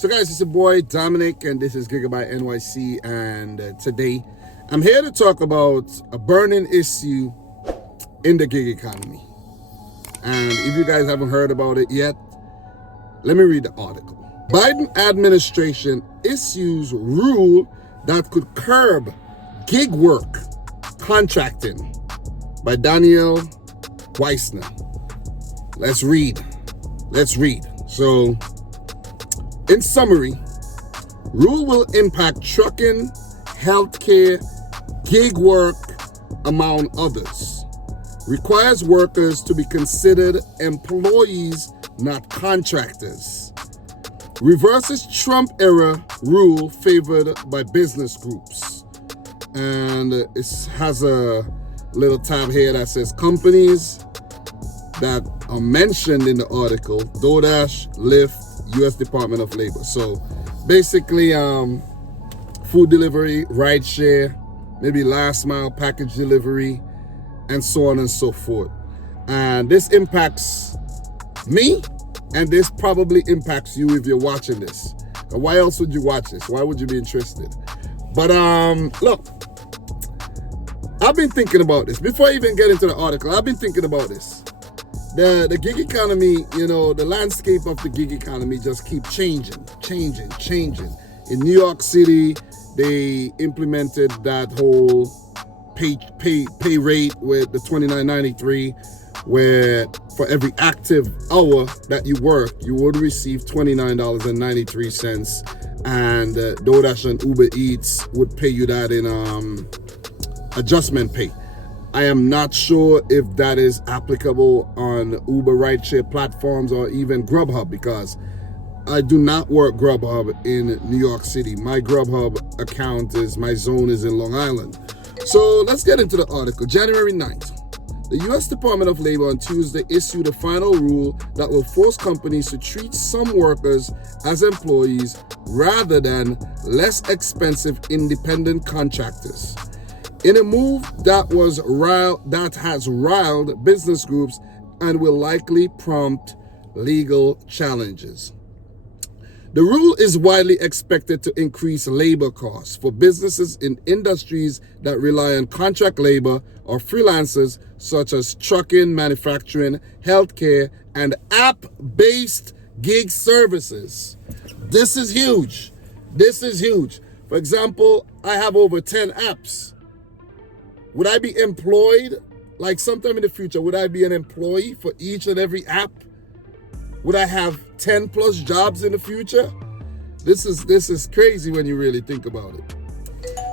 So guys, it's your boy Dominic and this is Gigabyte NYC, and today I'm here to talk about a burning issue in the gig economy. And if you guys haven't heard about it yet, let me read the article. Biden administration issues rule that could curb gig work contracting by Daniel Weissner. Let's read. So, in summary, rule will impact trucking, healthcare, gig work, among others. Requires workers to be considered employees, not contractors. Reverses Trump-era rule favored by business groups. And it has a little tab here that says companies that are mentioned in the article: Doordash, Lyft, U.S. Department of Labor. So basically, food delivery, rideshare, maybe last mile package delivery, and so on and so forth. And this impacts me, and this probably impacts you if you're watching this. And why else would you watch this? Why would you be interested? But look, I've been thinking about this. Before I even get into the article, I've been thinking about this. The gig economy, the landscape of the gig economy just keep changing. In New York City, they implemented that whole pay rate with the $29.93, where for every active hour that you work, you would receive $29.93, and Doordash and Ubereats would pay you that in adjustment pay. I am not sure if that is applicable on Uber rideshare platforms or even Grubhub, because I do not work Grubhub in New York City. My Grubhub account my zone is in Long Island. So let's get into the article. January 9th, the U.S. Department of Labor on Tuesday issued a final rule that will force companies to treat some workers as employees rather than less expensive independent contractors, in a move that has riled business groups and will likely prompt legal challenges. The rule is widely expected to increase labor costs for businesses in industries that rely on contract labor or freelancers, such as trucking, manufacturing, healthcare, and app-based gig services. This is huge. For example, I have over 10 apps. Would I be employed, like sometime in the future, would I be an employee for each and every app? Would I have 10 plus jobs in the future? This is crazy when you really think about it.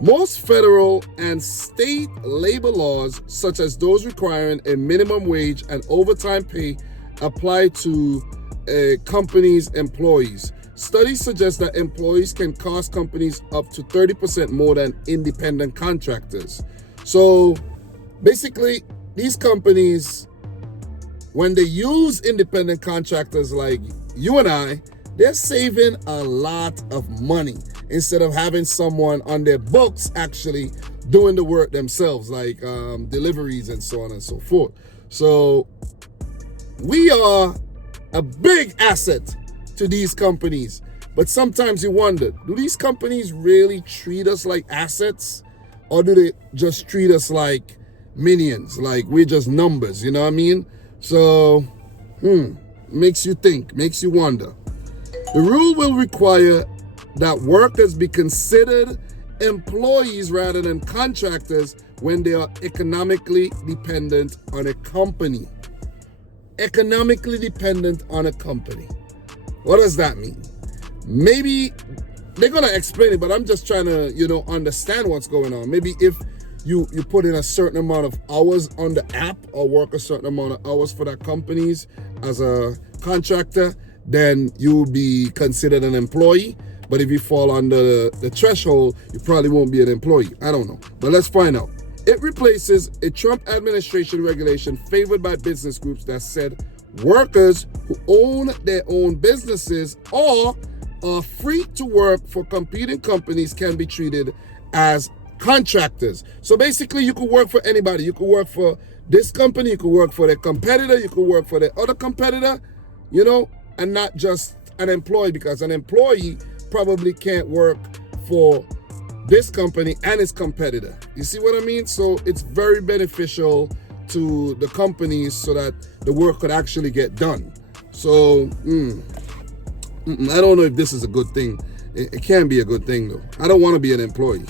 Most federal and state labor laws, such as those requiring a minimum wage and overtime pay, apply to a company's employees. Studies suggest that employees can cost companies up to 30% more than independent contractors. So basically, these companies, when they use independent contractors like you and I, they're saving a lot of money instead of having someone on their books actually doing the work themselves, like deliveries and so on and so forth. So we are a big asset to these companies. But sometimes you wonder, do these companies really treat us like assets? Or do they just treat us like minions, like we're just numbers, you know what I mean? So, makes you think, makes you wonder. The rule will require that workers be considered employees rather than contractors when they are economically dependent on a company. Economically dependent on a company. What does that mean? Maybe they're going to explain it, but I'm just trying to, understand what's going on. Maybe if you put in a certain amount of hours on the app or work a certain amount of hours for that companies as a contractor, then you will be considered an employee. But if you fall under the threshold, you probably won't be an employee. I don't know. But let's find out. It replaces a Trump administration regulation favored by business groups that said workers who own their own businesses or are free to work for competing companies can be treated as contractors. So basically, you could work for anybody. You could work for this company, you could work for their competitor, you could work for their other competitor, and not just an employee, because an employee probably can't work for this company and its competitor. You see what I mean? So it's very beneficial to the companies so that the work could actually get done. So I don't know if this is a good thing. It can be a good thing though. I don't want to be an employee.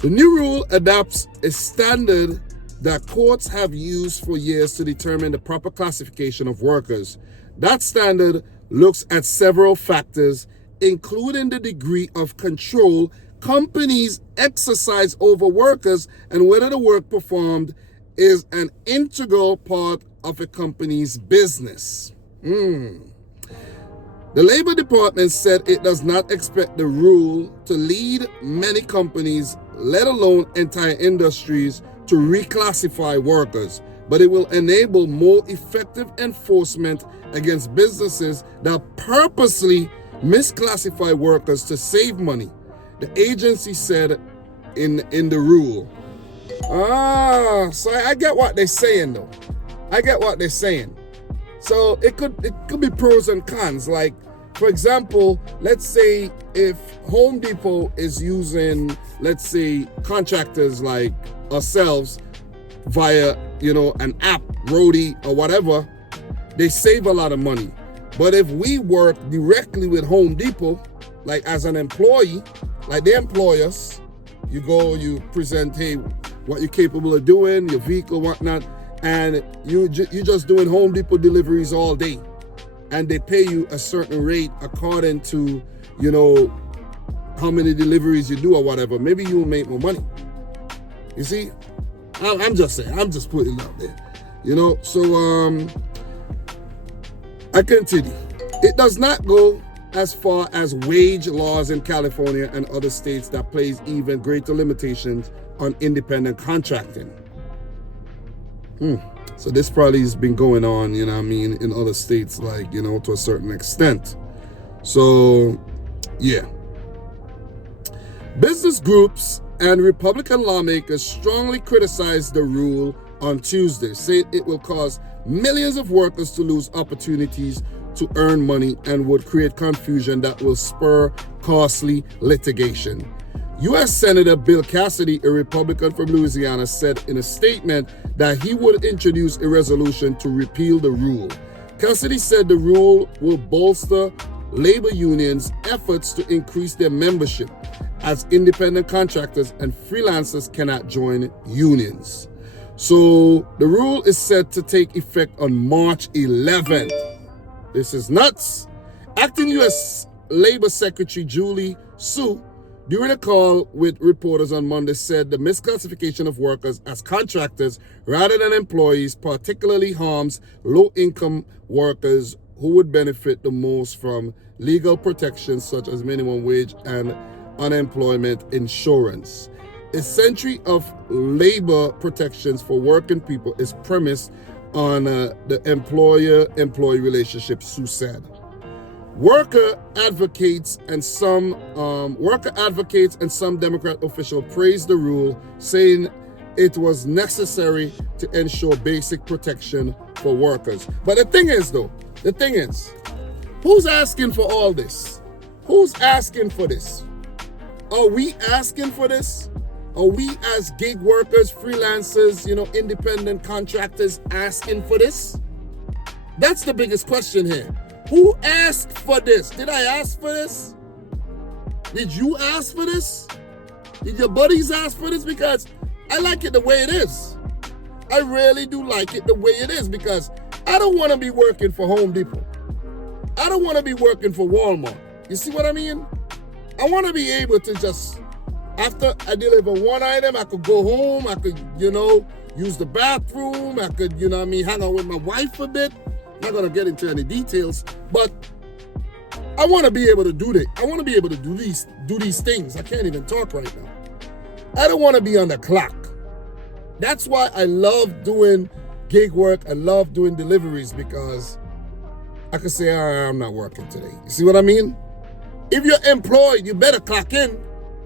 The new rule adopts a standard that courts have used for years to determine the proper classification of workers. That standard looks at several factors, including the degree of control companies exercise over workers and whether the work performed is an integral part of a company's business. The Labor Department said it does not expect the rule to lead many companies, let alone entire industries, to reclassify workers, but it will enable more effective enforcement against businesses that purposely misclassify workers to save money, the agency said in the rule. So I get what they're saying though. I get what they're saying. So it could be pros and cons. Like, for example, let's say if Home Depot is using, let's say, contractors like ourselves via, an app, Roadie or whatever, they save a lot of money. But if we work directly with Home Depot, like as an employee, like they employ us, you go, you present, hey, what you're capable of doing, your vehicle, whatnot, and you're just doing Home Depot deliveries all day. And they pay you a certain rate according to, how many deliveries you do or whatever. Maybe you'll make more money. You see? I'm just saying. I'm just putting it out there. So I continue. It does not go as far as wage laws in California and other states that place even greater limitations on independent contracting. So this probably has been going on, in other states, like, to a certain extent. So, yeah. Business groups and Republican lawmakers strongly criticized the rule on Tuesday, saying it will cause millions of workers to lose opportunities to earn money and would create confusion that will spur costly litigation. U.S. Senator Bill Cassidy, a Republican from Louisiana, said in a statement that he would introduce a resolution to repeal the rule. Cassidy said the rule will bolster labor unions' efforts to increase their membership, as independent contractors and freelancers cannot join unions. So the rule is set to take effect on March 11th. This is nuts. Acting U.S. Labor Secretary Julie Su, during a call with reporters on Monday, said the misclassification of workers as contractors rather than employees particularly harms low-income workers who would benefit the most from legal protections such as minimum wage and unemployment insurance. A century of labor protections for working people is premised on the employer-employee relationship, Su said. Worker advocates and some Democrat officials praised the rule, saying it was necessary to ensure basic protection for workers. But the thing is, who's asking for all this? Who's asking for this? Are we asking for this? Are we as gig workers, freelancers, independent contractors asking for this? That's the biggest question here. Who asked for this? Did I ask for this? Did you ask for this? Did your buddies ask for this? Because I like it the way it is. I really do like it the way it is, because I don't want to be working for Home Depot. I don't want to be working for Walmart. You see what I mean? I want to be able to just, after I deliver one item, I could go home, I could, use the bathroom, I could, hang out with my wife a bit. Not going to get into any details, but I want to be able to do that. I want to be able to do these things. I can't even talk right now. I don't want to be on the clock. That's why I love doing gig work. I love doing deliveries, because I can say, I'm not working today. You see what I mean? If you're employed, you better clock in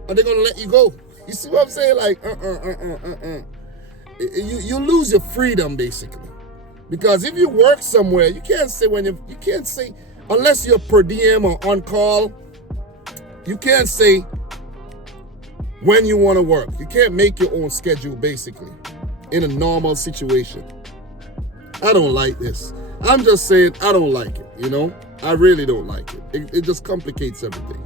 or they're going to let you go. You see what I'm saying? Like, You lose your freedom, basically. Because if you work somewhere, you can't say unless you're per diem or on call, you can't say when you want to work. You can't make your own schedule, basically, in a normal situation. I don't like this. I'm just saying I don't like it, you know? I really don't like it. It just complicates everything.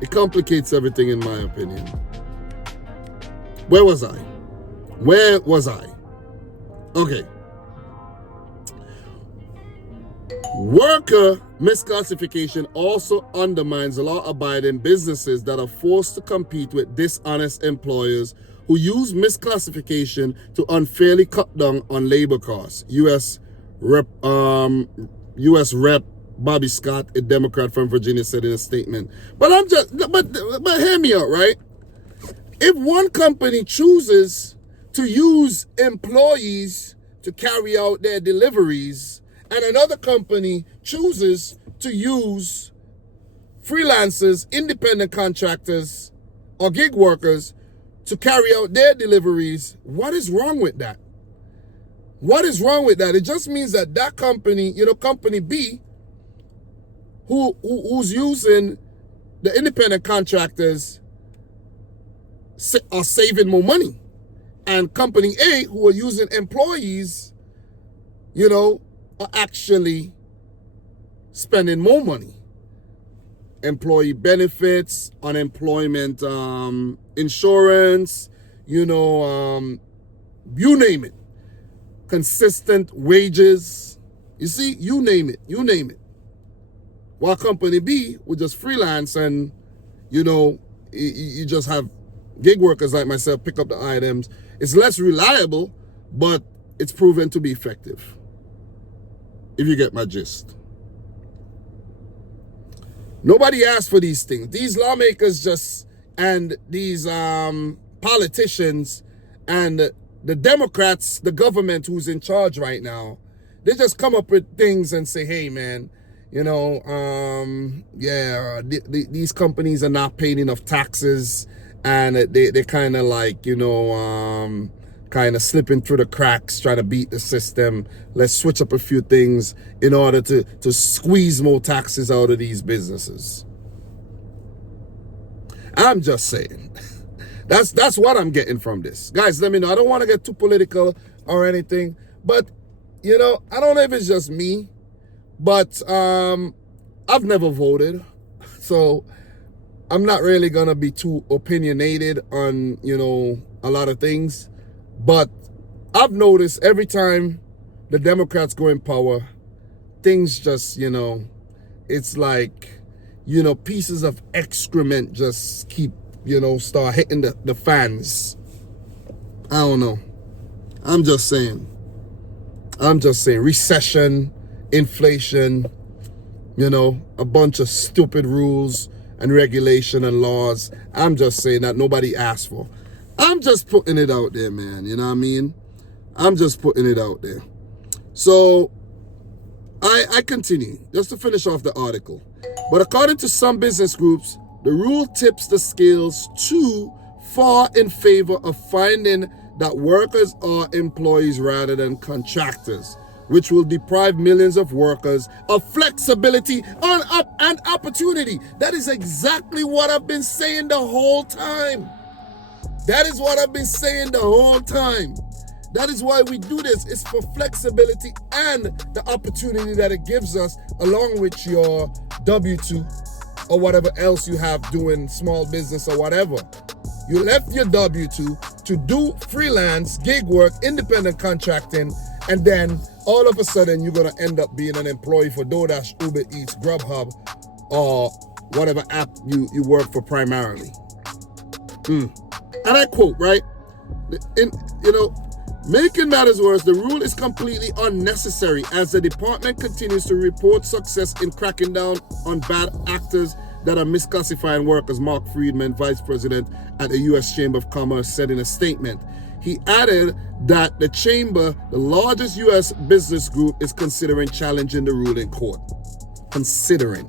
It complicates everything, in my opinion. Where was I? Okay. Worker misclassification also undermines law-abiding businesses that are forced to compete with dishonest employers who use misclassification to unfairly cut down on labor costs. U.S. Rep Bobby Scott, a Democrat from Virginia, said in a statement. But hear me out, right? If one company chooses to use employees to carry out their deliveries, and another company chooses to use freelancers, independent contractors, or gig workers to carry out their deliveries, what is wrong with that? What is wrong with that? It just means that that company, company B, who's using the independent contractors are saving more money. And company A, who are using employees, are actually spending more money. Employee benefits, unemployment insurance, you name it. Consistent wages. You see, you name it. While company B would just freelance and, you just have gig workers like myself pick up the items. It's less reliable, but it's proven to be effective. If you get my gist. Nobody asked for these things. These lawmakers and these politicians and the Democrats, the government who's in charge right now, they just come up with things and say, hey, man, these companies are not paying enough taxes, and they kind of like, kind of slipping through the cracks, trying to beat the system. Let's switch up a few things in order to squeeze more taxes out of these businesses. I'm just saying. That's what I'm getting from this. Guys, let me know. I don't want to get too political or anything, but, I don't know if it's just me, but I've never voted, so I'm not really going to be too opinionated on, a lot of things. But I've noticed every time the Democrats go in power, things just, it's like, pieces of excrement just keep, start hitting the fans. I don't know. I'm just saying. Recession, inflation, a bunch of stupid rules and regulation and laws. I'm just saying that nobody asked for. I'm just putting it out there, man. You know what I mean? I'm just putting it out there. So I continue, just to finish off the article. But according to some business groups, the rule tips the scales too far in favor of finding that workers are employees rather than contractors, which will deprive millions of workers of flexibility and opportunity. That is exactly what I've been saying the whole time. That is what I've been saying the whole time. That is why we do this. It's for flexibility and the opportunity that it gives us, along with your W-2 or whatever else you have doing small business or whatever. You left your W-2 to do freelance, gig work, independent contracting, and then all of a sudden you're going to end up being an employee for Doordash, Ubereats, Grubhub, or whatever app you work for primarily. And I quote, right? Making matters worse, the rule is completely unnecessary as the department continues to report success in cracking down on bad actors that are misclassifying workers, Mark Friedman, vice president at the U.S. Chamber of Commerce, said in a statement. He added that the chamber, the largest U.S. business group, is considering challenging the rule in court. Considering.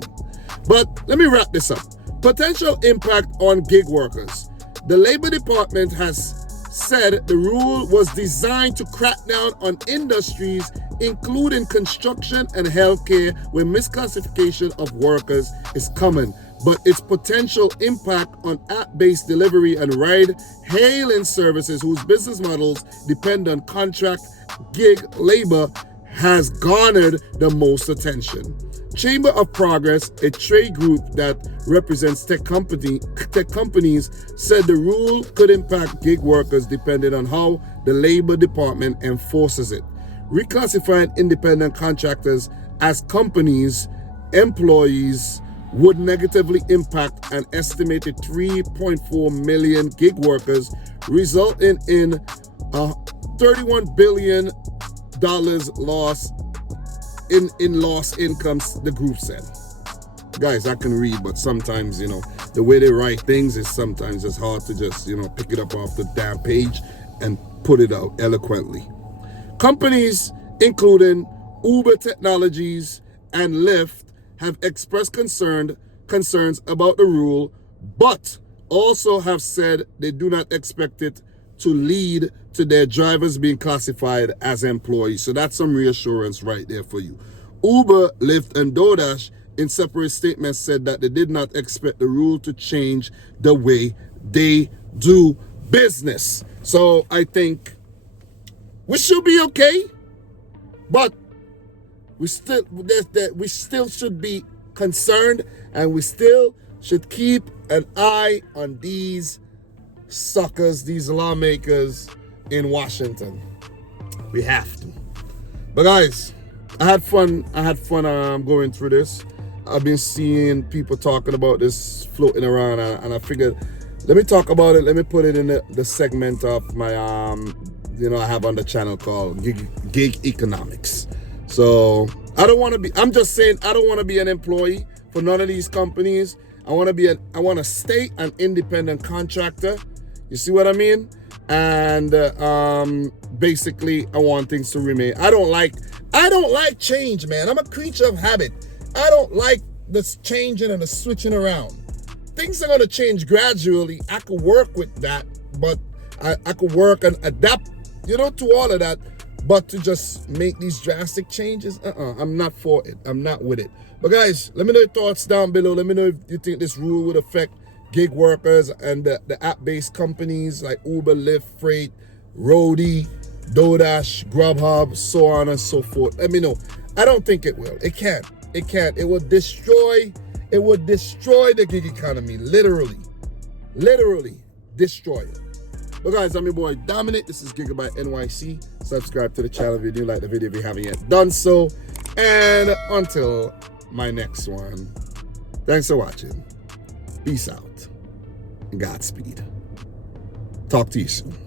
But let me wrap this up. Potential impact on gig workers. The Labor Department has said the rule was designed to crack down on industries including construction and healthcare, where misclassification of workers is common, but its potential impact on app-based delivery and ride-hailing services whose business models depend on contract gig labor has garnered the most attention. Chamber of Progress, a trade group that represents tech companies, said the rule could impact gig workers depending on how the Labor Department enforces it. Reclassifying independent contractors as companies' employees would negatively impact an estimated 3.4 million gig workers, resulting in a $31 billion loss in lost incomes, the group said. Guys, I can read, but sometimes, the way they write things is sometimes it's hard to just, pick it up off the damn page and put it out eloquently. Companies, including Uber Technologies and Lyft, have expressed concerns about the rule, but also have said they do not expect it to lead to their drivers being classified as employees. So that's some reassurance right there for you. Uber, Lyft, and Doordash in separate statements said that they did not expect the rule to change the way they do business. So I think we should be okay, but we still should be concerned, and we still should keep an eye on these suckers, these lawmakers in Washington. We have to. But guys, I had fun going through this. I've been seeing people talking about this floating around, and I figured, let me talk about it. Let me put it in the segment of my I have on the channel called Gig Economics. So I'm just saying, I don't want to be an employee for none of these companies. I want to stay an independent contractor. You see what I mean? And basically, I want things to remain. I don't like change, man. I'm a creature of habit. I don't like this changing and the switching around. Things are going to change gradually. I could work with that, but I could work and adapt, to all of that. But to just make these drastic changes, I'm not for it. I'm not with it. But guys, let me know your thoughts down below. Let me know if you think this rule would affect gig workers and the app-based companies like Uber, Lyft, Freight, Roadie, Doordash, Grubhub, so on and so forth. Let me know. I don't think it will. It can't. It would destroy the gig economy. Literally destroy it. But guys, I'm your boy Dominic. This is Gigabyte NYC. Subscribe to the channel if you do like the video if you haven't yet done so. And until my next one, thanks for watching. Peace out. Godspeed. Talk to you soon.